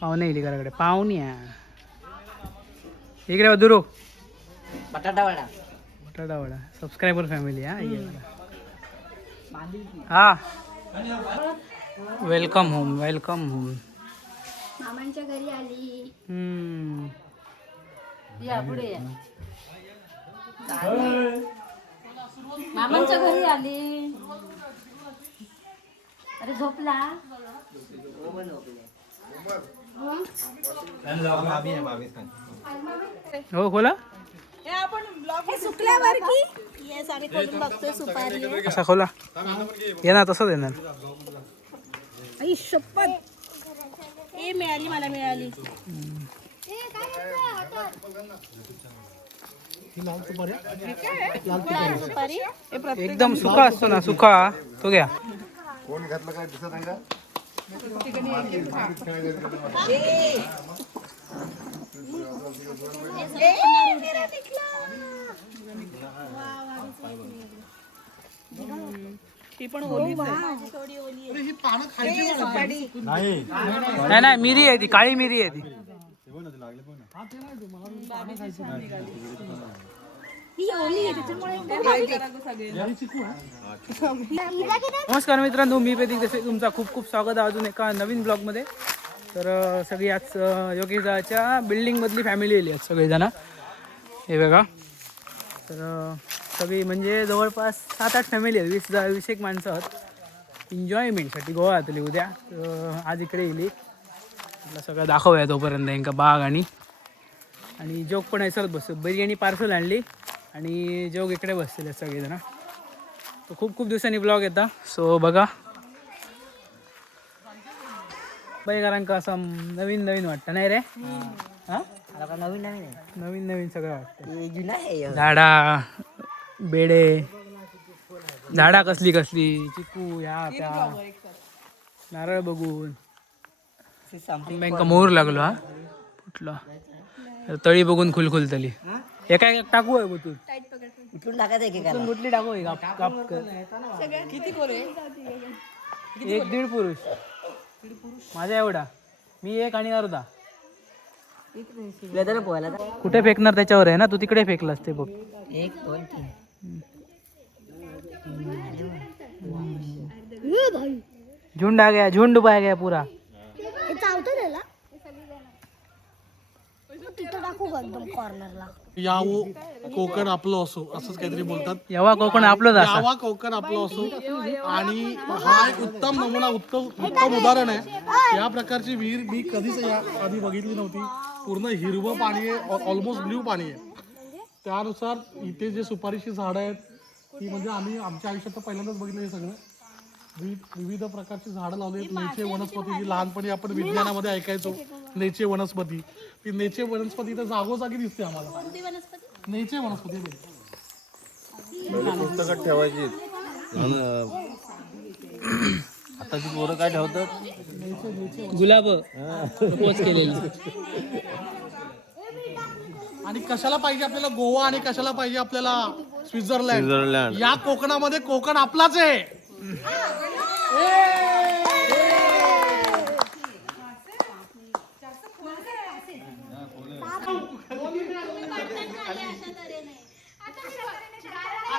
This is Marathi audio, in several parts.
पाहुणे येईल घराकडे पाहुण्या इकडे दुरो. बटाटा वडा. बटाटा वडा. सबस्क्रायबर फॅमिली हा. हा. वेलकम होम वेलकम होम मामांच्या घरी आली. या पुढे मामांच्या घरी आली. अरे झोपला. हो खोला सुकल्यावर की? येस आम्ही खोलून बघतोय सुपारी. आहे. कसा खोला येणार तसंच येणार आई शपथ. ए मिळाली मला मिळाली. सुपारी एकदम सुका असतो ना सुका. तो घ्या. नाही नाही मिरी आहे ती काळी मिरी आहे ती. ही ओली आहे त्याच्यामुळे नमस्कार मित्रांनो मी प्रतीक देसाई. तुमचा खूप खूप स्वागत आहे अजून एका नवीन ब्लॉगमध्ये. तर सगळी आज अं, योगेशाच्या बिल्डिंगमधली फॅमिली आली आहेत सगळेजण. हे बघा. तर सगळी म्हणजे जवळपास सात आठ फॅमिली आहेत वीस वीस एक माणसं आहेत. एन्जॉयमेंटसाठी गोव्यातली उद्या. तर आज इकडे येईल म्हटलं सगळं दाखवूया तोपर्यंत यांका बाग आणि आणि जोग पण आहे सरत बसतो बिर्याणी पार्सल आणली. आणि जोग इकडे बसलेले आहेत सगळेजण. तो खूप खूप दिवसांनी ब्लॉग येता. सो बघा. बैगारांका असं नवीन नवीन वाटतं नाही रे? हा? नवीन नवीन नवीन नवीन सगळं वाटतं. जुना. झाडा बेडे झाडा कसली कसली चिकू ह्या त्या. नारळ बघून. आंब्यांका मोहर लागलो हा. कुठला तर तळी बघून खुलखुलतली. एका एक टाकू आहे तू उठून टाकायचं एकेकाला. कुठली टाकू आहे काप काप कर. एक दीड पुरुष. माझा एवढा. मी एक आणि अर्धा. पोहायला. कुठे फेकणार त्याच्यावर आहे ना? तू तिकडे फेकलास ते बघ. एक दोन तीन झुंड आ गया झुंड पाय गया पुरा. तिथं टाकू का एकदम कॉर्नरला यावो कोकण आपलं असो असंच काहीतरी बोलतात. यावा कोकण आपलंच असा. यावा कोकण आपलं असो. आणि हा एक उत्तम नमुना उत्तम उत्तम उदाहरण आहे. या प्रकारची विहीर मी कधीच या आधी बघितली नव्हती. पूर्ण हिरवं पाणी आहे ऑलमोस्ट ब्ल्यू पाणी आहे. त्यानुसार इथे जे सुपारीची झाडं आहेत ती म्हणजे आम्ही आमच्या आयुष्यात तर पहिल्यांदाच बघितलं हे सगळं. विविध विविध प्रकारची झाडं लावली आहेत. नेचे वनस्पती जी लहानपणी आपण विज्ञानामध्ये ऐकायचो. नेचे वनस्पती. ती नेचे वनस्पती तर जागोजागी दिसते आम्हाला. नेचे वनस्पती बघ. पुस्तकात ठेवायची आताची पोरं काय ठेवतात? गुलाब प्रपोज केलेली. आणि कशाला पाहिजे आपल्याला गोवा आणि कशाला पाहिजे आपल्याला स्वित्झर्लंड? स्वित्झर्लंड. या कोकणामध्ये कोकण आपलाच आहे.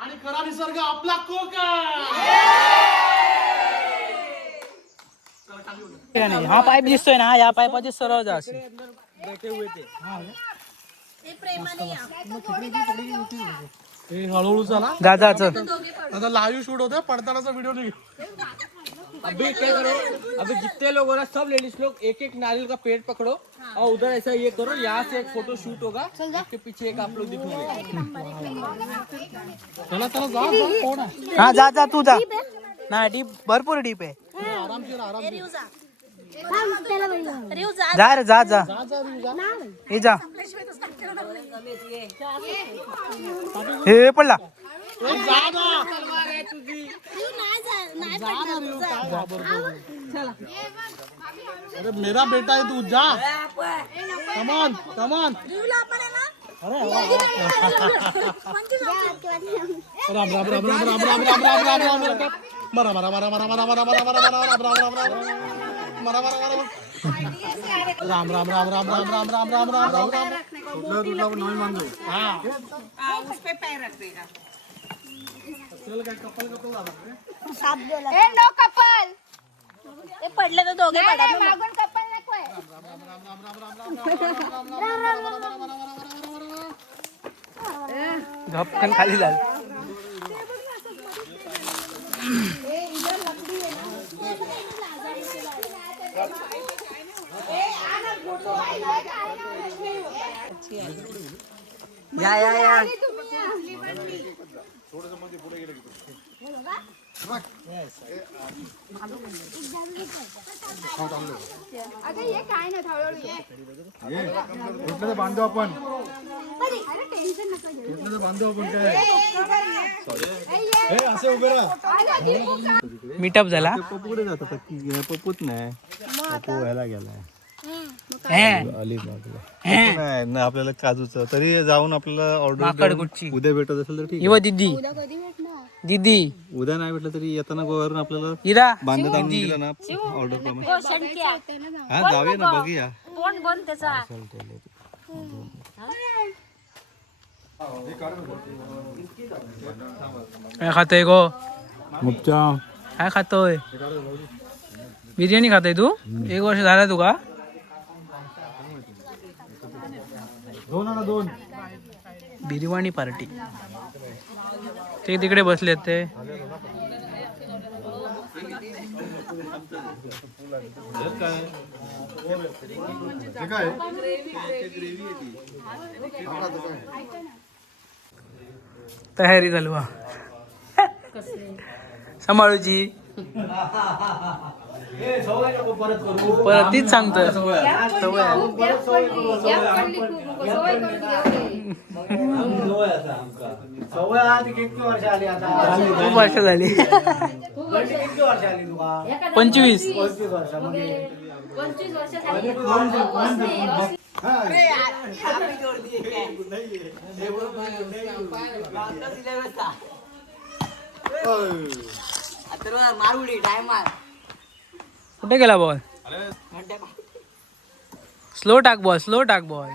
आणि खरा निसर्ग आपला कोकण. हा पाईप दिसतोय ना या पाईपाची सरळ जा अशी हे हळूहळू चला. जा जा चल. आता लाईव्ह शूट होते पडतानाचा व्हिडिओ नाही अभी क्या करो? अभी जितने लोग हो ना सब लेडीज़ लोग एक एक नारियल का पेड़ पकड़ो और उधर ऐसा ये करो यहाँ से एक फ़ोटो शूट होगा उसके पीछे एक आप लोग दिखोगे। चला चला जा जा. कोण आहे हा जा जा तू जा। नाही डीप भरपूर डीप आरामशीर आरामशीर थांब, त्याला बघ. जा रे जा जा। हे जा हे पडला अरे मेरा बेटा है तू जा कमान कमान राम राम राम राम राम राम राम राम राम राम राम मरा मरा मरा मरा मरा मरा मरा मरा मरा राम राम राम राम मरा मरा मरा राम राम राम राम राम राम राम राम राम राम राम हा चल काय कपल कपल हे पडले तर दोघे पडा मागून कपल नकोय झपकन खाली झालं या या या थोडसमध्ये पुढे गेलं की बांधव आपण. तर मीटअप झाला. पप्पू कुठे जातात? पप्पूच नाही. पप्पू व्हायला गेलाय. हे. अलिबागला नाही ना आपल्याला काजूचं. तरी जाऊन आपल्याला माकड ऑर्डर उद्या भेटत असेल तर ठीक इव दीदी. दीदी. आहे. उद्या नाही भेटलं तरी येताना गोव्यावरून आपल्याला इरा. बांधत आणून दिलं ना ऑर्डर प्रमाणे. हा जाऊया ना बघूया. काय खातोय गो. मुपचा काय खातोय? बिर्याणी खातोय तू? एक वर्ष झाला तुका? दोन आणा दोन. बिरवाणी पार्टी. ते तिकडे बसलेत ते. तयारी घालवा. सांभाळूची परत तीच सांगतोय. खूप वर्ष झाली. पंचवीस. मार उडी टाइम मार कुठे गेला बॉल स्लो टाक बॉल स्लो टाक बॉल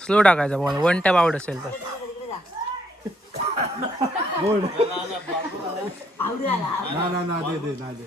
स्लो टाकायचा बॉल वन टॅप आउट असेल तर. ना ना ना दे दे ना दे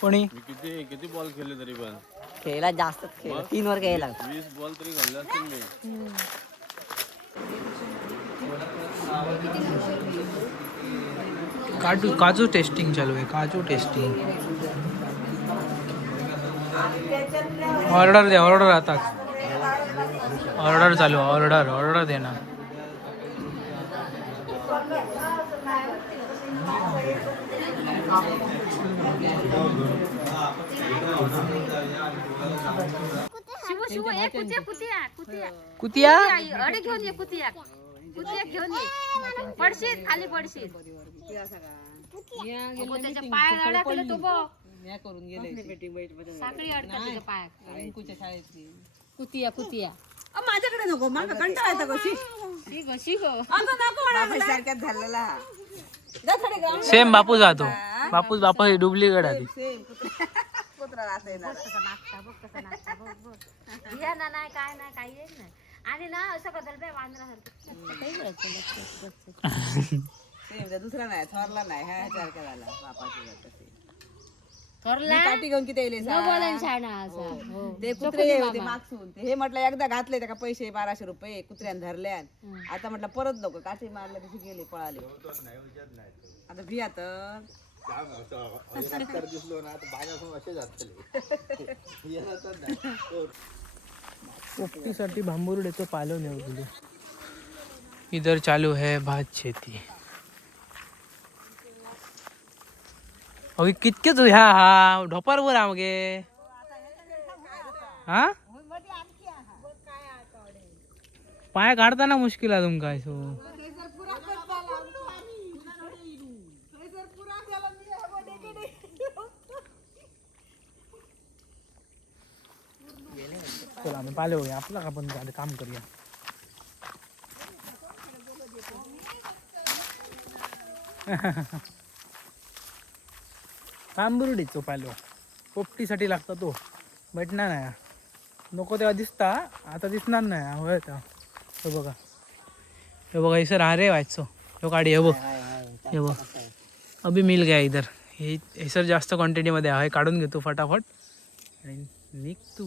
कोणी? किती किती बॉल खेळले तरी पण. खेळला जास्त खेळ. तीन वर खेळला वीस बॉल तरी घालले असतील मी. काजू काजू टेस्टिंग चालू आहे काजू टेस्टिंग ऑर्डर दे ऑर्डर आता. ऑर्डर चालू ऑर्डर ऑर्डर देणार कुतिया? अडे घेऊन ये कुतिया. कुतिया. घेऊन ये पडशील खाली पडशील साखळी अडकली पायात. शाळेतली. कुतिया कुतिया. माझ्याकडे नको मला कंटाळा येतो go she. She go she go. आता नको म्हणा मला. सारख्यात झालेला. हा. सेम बापूस जातो. बापूस बापा डुप्लिकेट आधी सेम कुत्रा कुत्रा राहता येणार धियाना नाही काय नाही काही येत नाही. आणि ना असं बाय सेम दुसरा नाही थोरला नाही ह्या सारखा झाला बापाची जात मी काठी घेऊन किती न असा. हो. होते मागसून. ते हे म्हटलं एकदा घातले त्या पैसे बाराशे रुपये कुत्र्यान धरल्यान आता म्हटलं परत नको. काठी मारल्या तशी गेले पळाले. आता भिया तर. पोपटीसाठी भांबुर्ड्याचं पालो नेऊ इधर चालू है भात शेती. अहो कितकेच ह्या हा ढोपारवर हा मगे. हा? पाय काढताना मुश्किल आहे तुमका सो. चला आम्ही पाले होऊया. आपला का पण काम करूया. तांबुर्डीचो पालो पोपटीसाठी लागता तो. भेटणार नाही. नको तेव्हा दिसता. आता दिसणार नाही. होय आता हे. बघा. हे बघा हे सर अरे व्हायचो हे गाडी हे बघ. हे बघ. अभि मिल गया इधर. हे हे सर जास्त क्वांटिटीमध्ये आहे. काढून घेतो फटाफट. आणि निघ तू.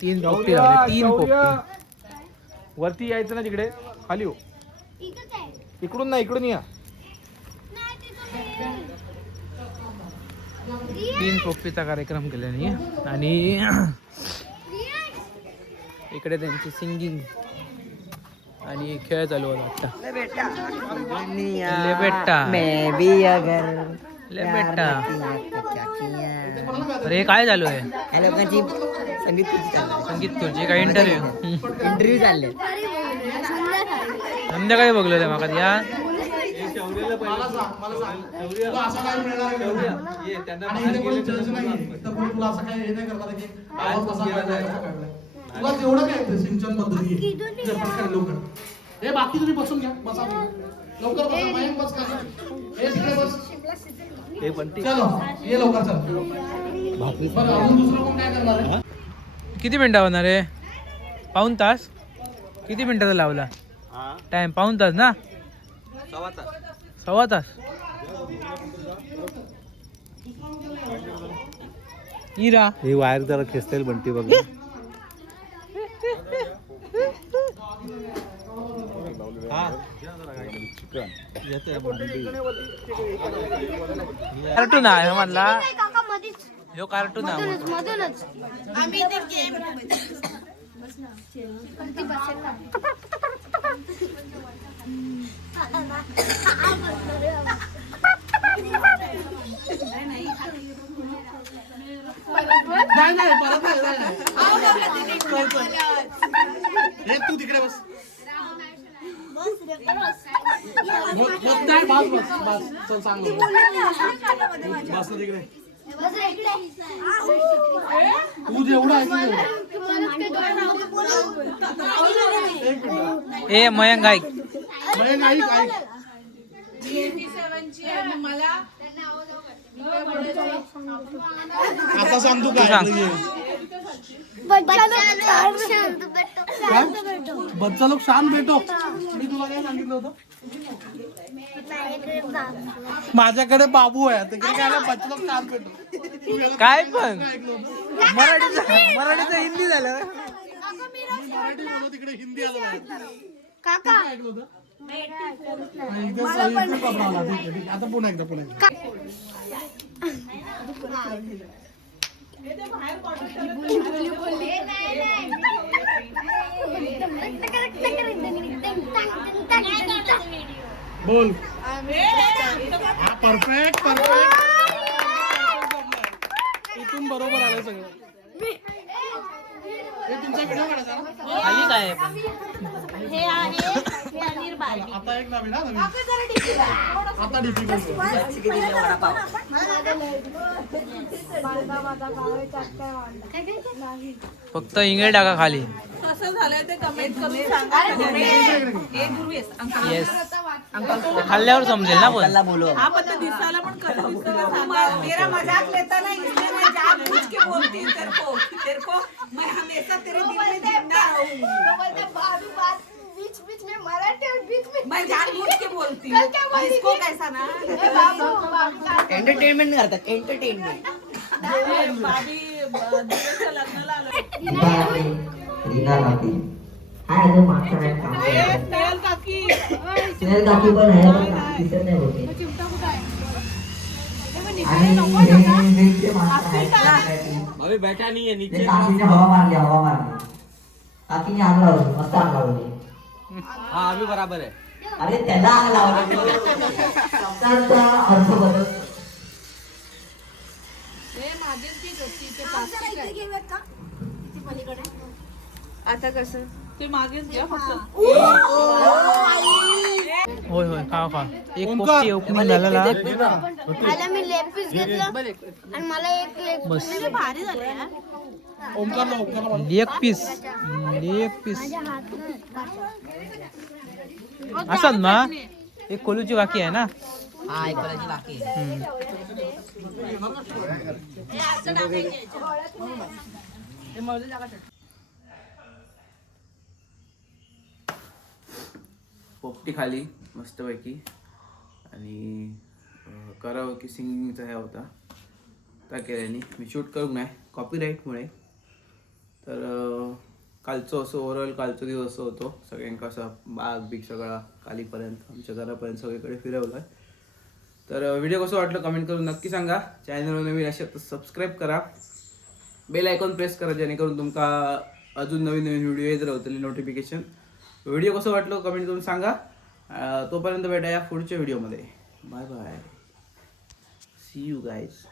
तीन पोपटी लावले तीन पोपटी. वरती यायचं ना तिकडे. खाली हो. इकडून नाही इकडून या. तीन पोपटीचा कार्यक्रम केल्याने आणि इकडे त्यांची सिंगिंग. आणि खेळ चालू होता वाटतं ले बेटा ले बेटा अरे हे काय चालू आहे? लोकांची संगीत संगीत खुर्ची काय इंटरव्ह्यू इंटरव्ह्यू. चालले संध्याकाळी बघलेलं माका या. मला सांग मला सांग. तुला असं काय मिळणार आहे? का? आणि इथे कोणी judge नाहीये. तर कोणी तुला असं काय हे नाही करणार आहे की आवाज कसा काढलाय, कसा काढलाय. तुला जेवढं काय येतं सिंचन पद्धती? आहे. जे पटकन लवकर. हे बाकी तुम्ही बसून घ्या. बसा लवकर बसा मयंक बस का हे तिकडे बस. चलो ये लवकर चल. बरं अजून दुसरं कोण काय करणार आहे? किती मिनिटं होणार आहे? पाऊन तास? किती मिनिटाचा लावला? टाइम पाऊन तास ना? सव्वा तास. इरा. ही वायर जरा खेचता बनती बघ. कार्टून आहे हा मधीच. ह्यो कार्टून आहे नाही नाही परत नाही, नाही, नाही. चल, चल. हे तू तिकडे बस बस बस नाही बस बस बस चल सांग. बस ना तिकडे तू जेवढं. ए मयंक ऐक मयंक ऐक ऐक आता सांग तू काय. बच्चा लोक शांत भेटो. मी तुला काय सांगितलं होतं. माझ्याकडे बाबू आहे. तिकडे काय बच्चा लोक शांत भेटो. काय पण. होतं. मराठीचं मराठीचं हिंदी झालं. मराठी बोलत तिकडे हिंदी आलं नाही. काका. ऐकलं होतं? आता पुन्हा एकदा पुन्हा एकदा. बोल. परफेक्ट परफेक्ट इथून बरोबर आलं सगळं. तुमचा व्हिडिओ काढायचा काय हे आहे हे अनिल बार्बी. आता एक नवीन हा नवीन. आता डीपी फक्त इंगळे टाका खाली. कसं झालंय ते कमेंट करून सांगा. हे गुरुवेस अंकल येस खाल्ल्यावर समजेल ना हा पण ते दिसायला पण कसं दिसतं सांगा. मेरा मजाक लेता ना इसलिए मैं जानबूझ के बोलती हूँ तेरे को तेरे को। मैं हमेशा तेरे दिल में जिंदा रहूंगी. बीच बीच में मराठी और बीच में मैं जानबूझ के बोलती हूँ। इसको कैसा ना? एंटरटेनमेंट करतात एंटरटेनमेंट भाभी दिवसच्या लग्नाला आलो रीना काकी हाय अजून मागचा नाही काम करत. स्नेहल काकी स्नेहल काकी पण आहे पण काकी दिसत नाही होते आणि हे जे माणसं आहेत अभी बैठा नहीं है ते नीचे काकीने हवा मारली हवा मारली काकीने आग लावली मस्त आग लावली हाँ अभी बराबर है अरे त्याला आग लावली. शब्दांचा अर्थ बदल. आता कसं? ते मागेच घ्या फक्त. होय होय खा खा एक. पोपटी ओपनिंग झालेला. मला मी लेग पीस घेतलं आणि मला एक लेग बस. भारी झाले लेग पीस. Leg piece. असत ना एक कोलूची बाकी आहे ना? हा बाकी आहे. हम्म. पोपटी खाली मस्तपैकी. आणि करावं की सिंगिंगचा ह्या होता. त्या केल्याने. मी शूट करू नाही कॉपीराईटमुळे. तर कालचं असं ओव्हरऑल कालचा दिवस असं होतो. सगळ्यांका असा बाग बीग सगळा कालीपर्यंत आमच्या घरापर्यंत सगळीकडे फिरवलं आहे तर व्हिडिओ कसं वाटलं कमेंट करून नक्की सांगा. चॅनलवर नवीन असेल तर सबस्क्राईब करा. बेल आयकॉन प्रेस करा जेणेकरून तुमका अजून नवीन नवीन व्हिडिओ येत राहतले नोटिफिकेशन व्हिडिओ कसं वाटलं कमेंट करून सांगा. तोपर्यंत भेटा या पुढच्या व्हिडिओमध्ये. Bye bye see you guys